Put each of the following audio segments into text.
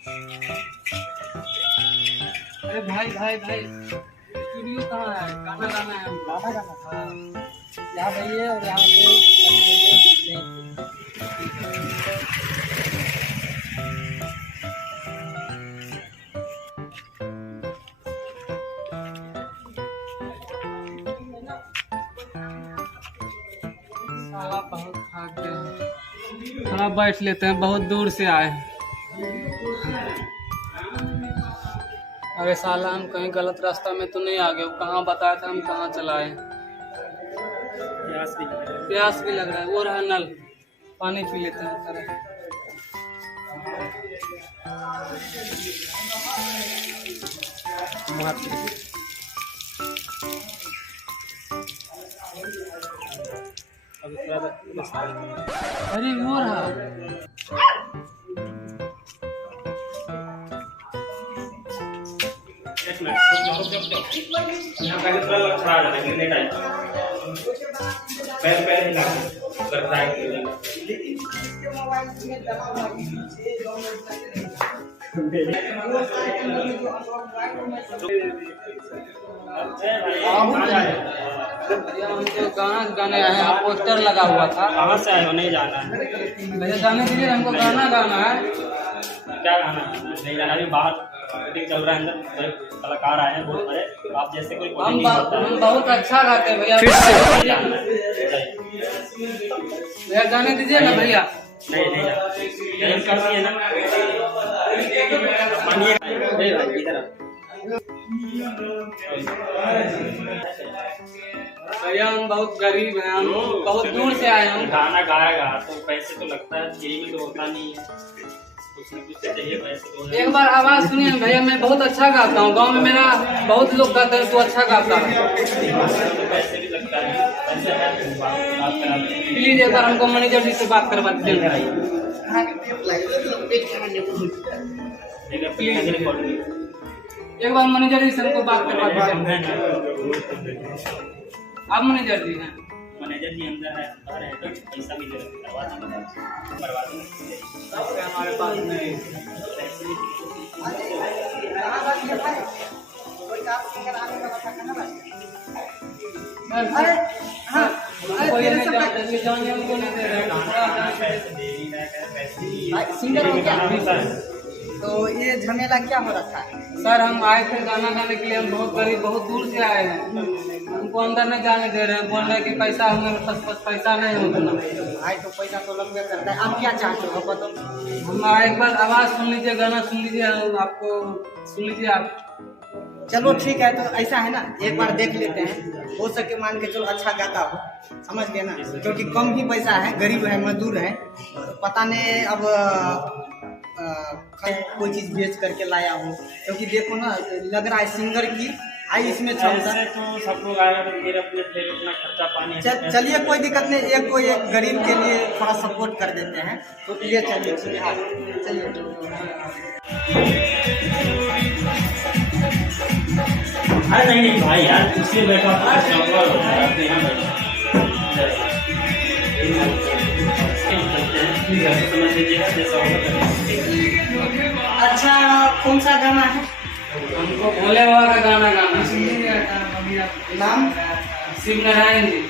अरे भाई भाई भाई, स्टूडियो कहाँ है? गाना गाना है हमको। गाना गाना था। हाँ, यहाँ भैया और यहाँ पे साला बहुत थक गए, थोड़ा बैठ लेते हैं, बहुत दूर से आए हैं। अरे साला हम कहीं गलत रास्ता में तो नहीं आ गए? वो कहाँ बताया था, हम कहाँ चलाए? प्यास भी लग रहा है। वो रहा नल, पानी पी लेते हैं। अरे अरे वो रहा। यहाँ पहले थोड़ा खड़ा आ जाता है गिरने टाइम, पैर पैर हिला करता है। हमको गाना गाने आए हैं, पोस्टर लगा हुआ था। कहाँ से आए हो? नहीं जाना है भैया जाने दीजिए, हमको गाना गाना है। क्या गाना है? नहीं जाना, अभी बाहर शूटिंग चल रहा है, अंदर कलाकार आए हैं बहुत बड़े, आप जैसे कोई हम बहुत अच्छा गाते हैं भैया। भैया जाने दीजिए ना भैया। नहीं नहीं कर दिए ना, भैया हम बहुत गरीब हैं, हम बहुत दूर से आए हैं। गाना गाएगा तो पैसे तो लगता है, फ्री में तो होता नहीं है, कुछ न कुछ तो चाहिए पैसे तो। एक बार आवाज सुनिए भैया, मैं बहुत अच्छा गाता हूँ। गांव में मेरा बहुत लोग गाते हैं, तो अच्छा गाता है। पैसे भी लगता है, पैसे है बात करा। प्लीज एक बार हमको मैनेजर जी से बात करवा दीजिए। एक बार मैनेजर जी से हमको बात करवा दीजिए। आप मैनेजर जी हैं? मैनेजर जी अंदर है, बाहर है, तो पैसा भी करवा देंगे। हमारे पास नहीं। अरे हाँ, सिंगर हो क्या? तो ये झमेला क्या हो रखा है? सर हम आए थे गाना गाने के लिए, हम बहुत गरीब, बहुत दूर से आए हैं। हमको अंदर नहीं जाने दे रहे हैं, बोल रहे हैं कि पैसा हमें पास पैसा नहीं है उतना। भाई तो पैसा तो लंबे करता है, आप क्या चाहते हो बताओ? हमारा एक बार आवाज सुन लीजिए, गाना सुन लीजिए, आपको सुन लीजिए आप। चलो ठीक है, तो ऐसा है ना, एक बार देख लेते हैं, हो सके मान के चलो अच्छा गाता हो, समझ गए ना? क्योंकि कम ही पैसा है, गरीब है, मजदूर है, तो पता नहीं अब कोई चीज बेच करके लाया हूँ, क्योंकि देखो ना लग रहा है सिंगर की आई इसमें क्षमता। तो सब लोग आएगा तो फिर अपने अपना खर्चा पानी। चलिए कोई दिक्कत नहीं, एक गरीब के लिए थोड़ा सपोर्ट कर देते हैं, तो ये चलिए ठीक है, चलिए। अरे नहीं नहीं भाई यार, इसलिए बैठा समझ लीजिएगा जैसा होगा। अच्छा कौन सा गाना है? हमको भोले बाबा का गाना गाना है। नाम? शिव नारायण जी।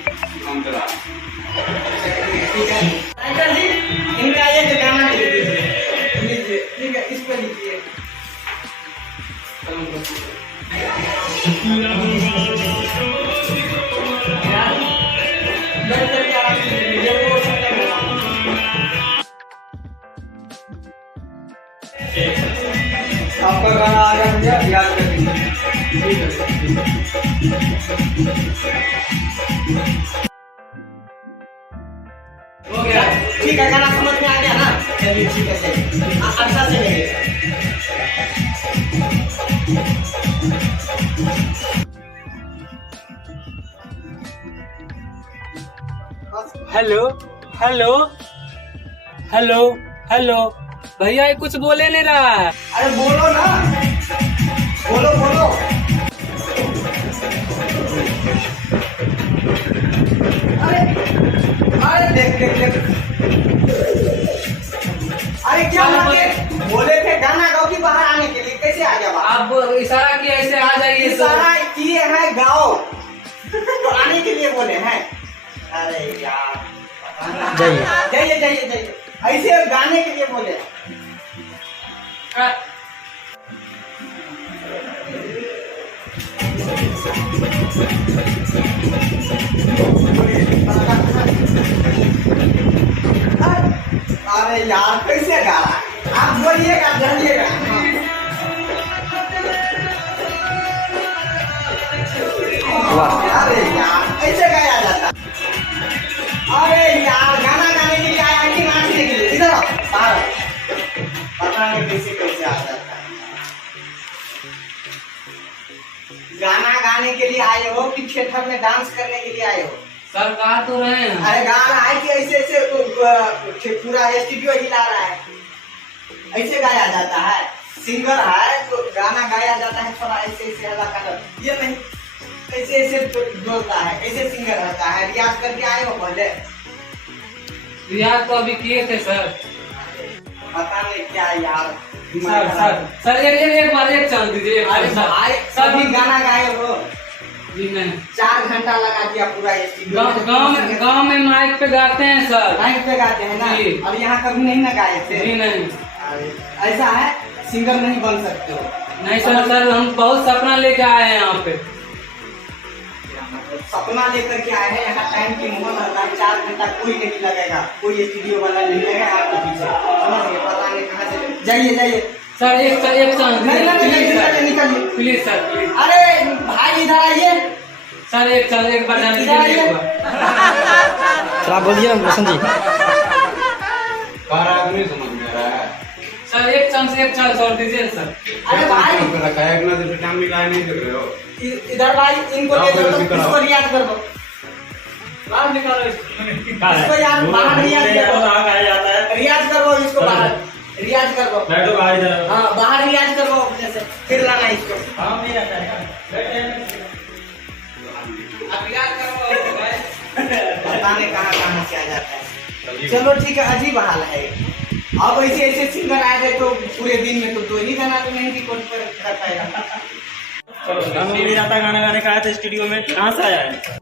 ठीक है टाइगर जी, इनका एक गाना लीजिए, ठीक है, इस पे लीजिए। आपका गाना आ गया भैया, याद कर लीजिए। हो गया, ठीक है, गाना समझ में आ गया ना? चलिए ठीक है, चलिए अच्छा से लेंगे। हेलो हेलो हेलो हेलो भैया, ये कुछ बोले नहीं रहा है। अरे बोलो ना, बोलो बोलो। अरे अरे देख देख देख, अरे क्या बोले थे गाना गाओ इशारा किया ऐसे आ जाइए तो इशारा किए हैं गाओ तो आने के लिए बोले हैं। अरे यार जाइए। जाइए जाइए जाइए, ऐसे गाने के लिए बोले। अरे यार कैसे गा रहा है, आप बोलिएगा जाइएगा। अरे यार ऐसे गाया जाता। अरे यार गाना गाने के लिए आया कि नाचने के लिए? इधर आओ, बाहर आओ। पता नहीं कैसे कैसे आ जाता है। गाना गाने के लिए आए हो कि थिएटर में डांस करने के लिए आए हो? सर गा तो रहे हैं। अरे गा रहा है कि ऐसे ऐसे पूरा स्टूडियो हिला रहा है, ऐसे गाया जाता है? सिंगर है तो गाना गाया जाता है, थोड़ा ऐसे ऐसे हल्ला कर, ये नहीं ऐसे ऐसे बोलता है, ऐसे सिंगर रहता है। रियाज करके आए हो पहले? रियाज तो अभी किए थे सर। पता नहीं क्या यार। सर एक बार एक चांस दीजिए। अरे भाई सभी गाना गाए हो? जी नहीं, 4 घंटा लगा दिया पूरा स्टूडियो। गाँव में माइक पे गाते हैं सर। माइक पे गाते हैं ना? जी। अब यहाँ कभी नहीं ना गाए थे? जी नहीं। अरे, ऐसा है सिंगर नहीं बन सकते हो? नहीं सर हम बहुत सपना लेके आए हैं यहाँ पे। सपना लेकर के आए हैं, यहाँ टाइम की मोहन रहता है। 4 घंटा कोई नहीं लगेगा, कोई स्टूडियो वाला नहीं लगेगा आपके पीछे। समझ गए? पता नहीं कहाँ से। जाइए जाइए सर एक चांस नहीं नहीं निकलिए निकलिए। Please sir please. अरे भाई इधर आइए सर एक चांस एक बार इधर आइए। सर आप बोलिए ना रोशन जी। आदमी समझ में आ रहा है। सर एक चांस और दीजिए सर। अरे भाई रखा है इतना देर टाइम निकाला नहीं देख रहे हो। इधर भाई इनको ले जाओ, इसको रियाज कर दो। बाहर निकालो इसको। इसको यार बाहर रियाज कर दो। गाया जाता है। रियाज करो इसको, बाहर रियाज कर दो। बैठो बाहर इधर। हाँ बाहर रियाज करो अपने से, फिर लाना इसको। काम नहीं रहता है। अब रियाज करो भाई। पता नहीं कहाँ से आ जाता है। चलो ठीक है, अजीब हाल है। अब ऐसे ऐसे सिंगर आ जाए तो पूरे दिन में तो 2 ही गाना तो नहीं रिकॉर्ड कर पाएगा। चलो, काम नहीं जाता गाना गाने का आया था स्टूडियो में, कहाँ से आया है?